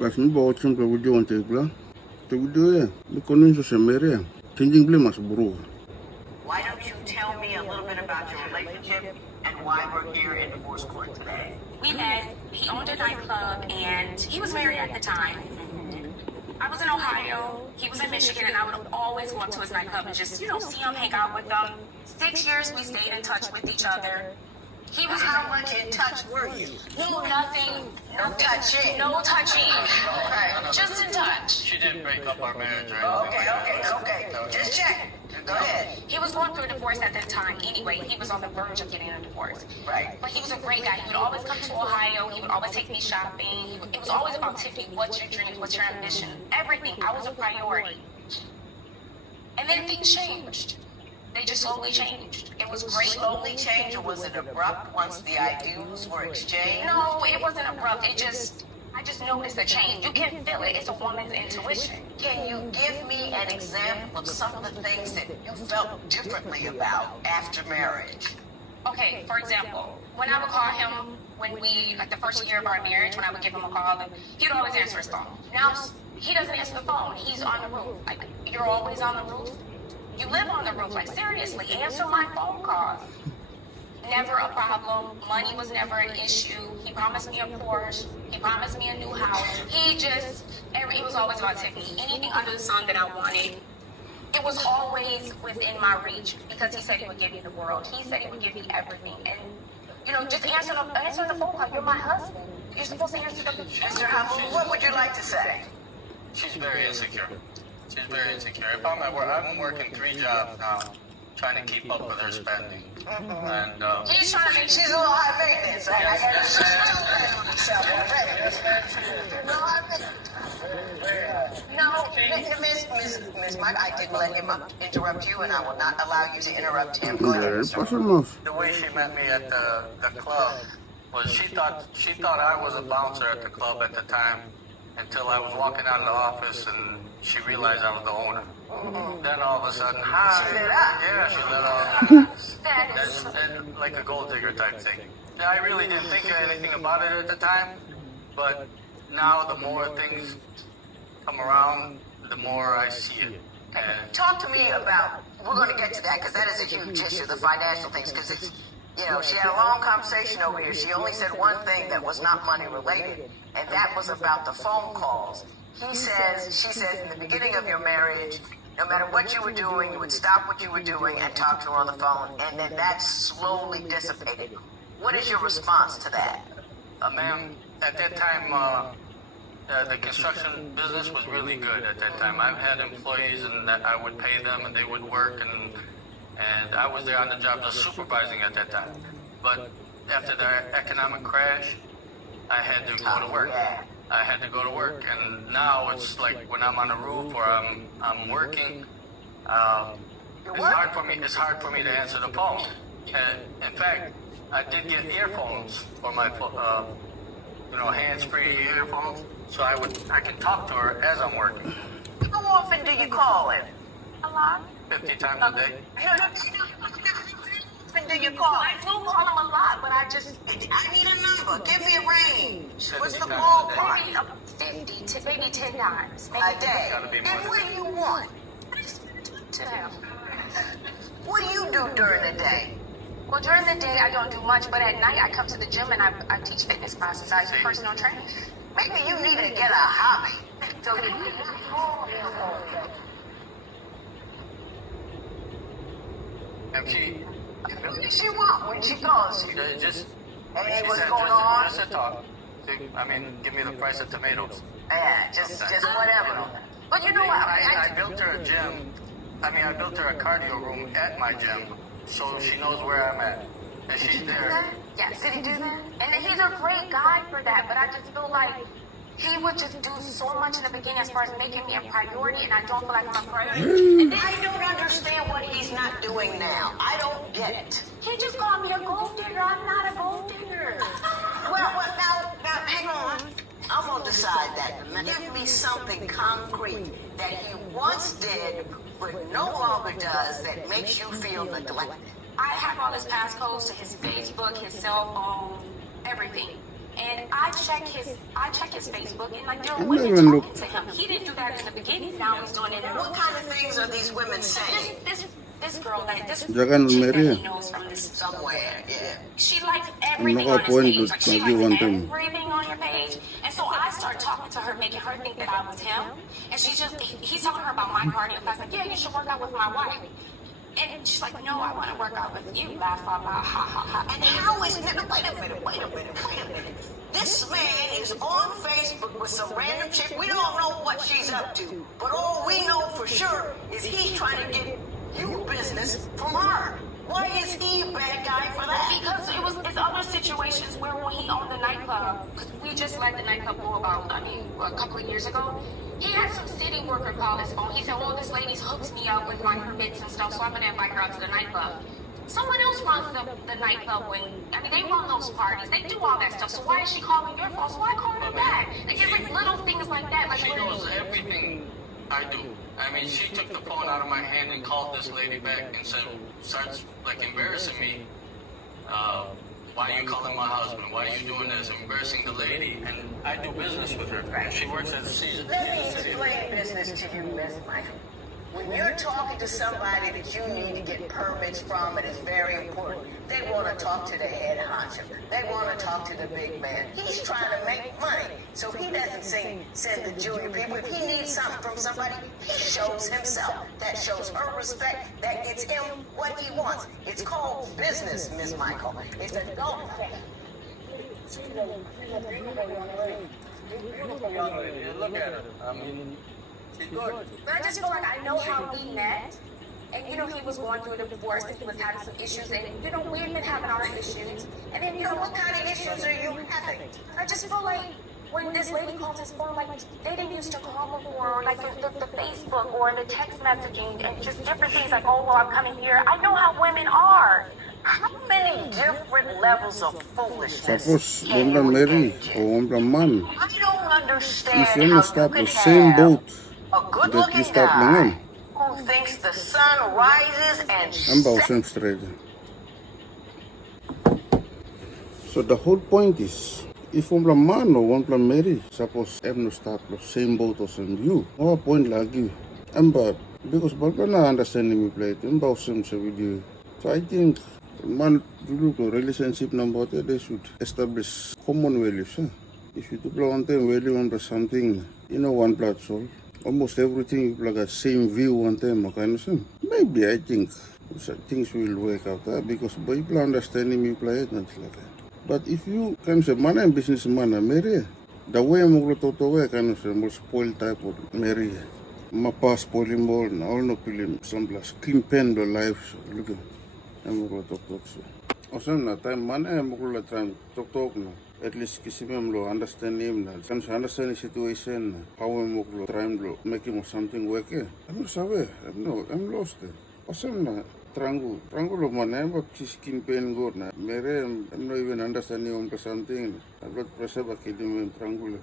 Mas não pode sempre o dia ontem lá. Te o dia me conheço se mere. Changing blame mas bro. Why don't you tell me a little bit about your relationship and why we're here in divorce court today? We met, he owned a nightclub, and he was married at the time. I was in Ohio, he was in Michigan, and I would always go up to his nightclub and just, see him, hang out with them. 6 years we stayed in touch with each other. He was how much in touch were you? No, nothing. No touching. No touching. Okay. Just in touch. She didn't break up our marriage or anything. Okay. Just check. Go ahead. He was going through a divorce at that time anyway. He was on the verge of getting a divorce. Right. But he was a great guy. He would always come to Ohio. He would always take me shopping. It was always about Tiffany, what's your dreams, what's your ambition, everything. I was a priority. And then things changed. They just slowly changed. It was great. Slowly changed, or was it abrupt once the ideals were exchanged? No, it wasn't abrupt. I just noticed a change. You can feel it. It's a woman's intuition. Can you give me an example of some of the things that you felt differently about after marriage? Okay, for example, when I would call him the first year of our marriage, when I would give him a call, he'd always answer his phone. Now, he doesn't answer the phone. He's on the roof. Like, you're always on the roof. You live on the roof. Like, seriously, answer my phone calls. Never a problem. Money was never an issue. He promised me a Porsche. He promised me a new house. It was always about Tiffany. Anything under the sun that I wanted, it was always within my reach because he said he would give me the world. He said he would give me everything. And, just answer the phone call. You're my husband. You're supposed to answer the phone. Mr. Hummel, what would you like to say? She's very insecure. If I'm at work, I'm working 3 jobs now, trying to keep up with her spending. And He's trying to make She's a little high maintenance. I No, Miss Mike, I did let him interrupt you, and I will not allow you to interrupt him. Go ahead, sir. the way she met me at the club was she thought I was a bouncer at the club at the time until I was walking out of the office and she realized I was the owner. Then all of a sudden, hi. She lit up. Yeah, she lit up. That's like a gold digger type thing. I really didn't think anything about it at the time, but now the more things come around, the more I see it. And Talk to me about, we're going to get to that because that is a huge issue, the financial things, because it's, she had a long conversation over here. She only said one thing that was not money related, and that was about the phone calls. She says in the beginning of your marriage, no matter what you were doing, you would stop what you were doing and talk to her on the phone, and then that slowly dissipated. What is your response to that? Ma'am, at that time, the construction business was really good at that time. I've had employees and that I would pay them and they would work and I was there on the job just supervising at that time. But after the economic crash, I had to go to work. And now it's like when I'm on the roof or I'm working, it's hard for me to answer the phone. In fact, I did get earphones for my hands-free earphones, so I can talk to her as I'm working. How often do you call him? a lot. 50 times a day. How often do you call I him? do call him a lot, but I I need a number. Give me a range. What's the 50 times a day. ballpark? maybe 10 times. A day. Gotta be more And than what do you want? To him. What do you do during the day? Well, during the day, I don't do much, but at night, I come to the gym and I teach fitness classes. I do personal training. Maybe you need to get a hobby. So, And she What does she want when she calls you? just Hey, she what's said, going on? Just a talk. Give me the price of tomatoes. Yeah, just whatever. but you know what? I built her a gym. I built her a cardio room at my gym, so she knows where I'm at, and she's there. Yes, did he do that? And he's a great guy for that, but I just feel like he would just do so much in the beginning as far as making me a priority, and I don't feel like I'm a priority. And then I don't understand what he's not doing now. I don't get it. he just called me a gold digger. I'm not a gold digger. Well, now, hang on. I'm gonna decide that. Give me something concrete that he once did but no longer does that makes you feel neglected. I have all his passcodes to his Facebook, his cell phone, everything. And I check his Facebook, and like there are I'm women not even talking to him. He didn't do that in the beginning. Now he's doing it. What kind of things are these women saying? This girl, like this Jangan chick that Mary. he knows from this Somewhere, yeah. she likes everything Naka on his point page. good Like she na likes one time. everything on your page. And so I started talking to her, making her think that I was him. And he's talking to her about my cardio class. Like, yeah, you should work out with my wife. And she's like, no, I want to work out with you. Laugh out loud, ha ha ha. And how is wait a minute. This man is on Facebook with some random chick. We don't know what she's up to. But all we know for sure is he's trying to get you business from her. Why is he a bad guy for that? Because it's other situations where when he owned the nightclub, because we just let the nightclub go about, a couple of years ago, he had some city worker call his phone. He said, well, this lady's hooked me up with my permits and stuff, so I'm going to invite her out to the nightclub. Someone else runs the nightclub they run those parties. They do all that stuff. So why is she calling your phone? So why call her back? Like, it's like little things like that. Like, She knows everything I do. I mean, she took the phone out of my hand and called this lady back and starts like embarrassing me. Why are you calling my husband? Why are you doing this? Embarrassing the lady. And I do business with her. She works at the season. Let me explain business to you, Miss Michael. When you're talking to somebody that you need to get permits from, it is very important. They want to talk to the head honcho. They want to talk to the big man. He's trying to make money. So he doesn't send the junior people. If he needs something from somebody, he shows himself. That shows her respect. That gets him what he wants. It's called business, Miss Michael. It's a golf. Beautiful young lady. Look at her. I mean, she's good. but I just feel like I know how we met. And, he was going through a divorce and he was having some issues. And, we've been having our issues. And then, What kind of issues are you having? I just feel like when this lady calls his phone, like, they didn't used to call before, or like the Facebook or the text messaging and just different things like, oh, well, I'm coming here. I know how women are. How many different levels of foolishness Tapos, can wala you Mary engage o in? wala man. I don't understand If you're how gonna stop you the can same have boat a that you good-looking stop guy naman, who thinks the sun rises and ang sets. bawsang straight. So the whole point is, if wala man o wala Mary, suppose I'm no stop the same boat as you. Mga point lagi. Amba, because baka na understanding me play, ang bawsang sa video. So I think, man, dulu ko relationship number they should establish common values. If you do one time value on something, one blood soul, almost everything you like a same view one time, kind of thing. Maybe I think things will work out because people understanding me play it, not like that. But if you can say, man, I'm businessman, Mary, the way I'm going to kind of say, more spoiled type of Mary. Mapa spoiling more, all no feeling some plus clean pen the life. Look at I'm going to talk so. Also, na time man, I'm going to try talk no. At least kisi me lo understand him na. Can understand the situation. How I'm going to try to make him something work. I'm not sure. I'm lost. Also, na Trangulo man, I'm not skin pain go na. Mere, I'm not even understanding him for something. I'm not pressure ba kidim Trangulo.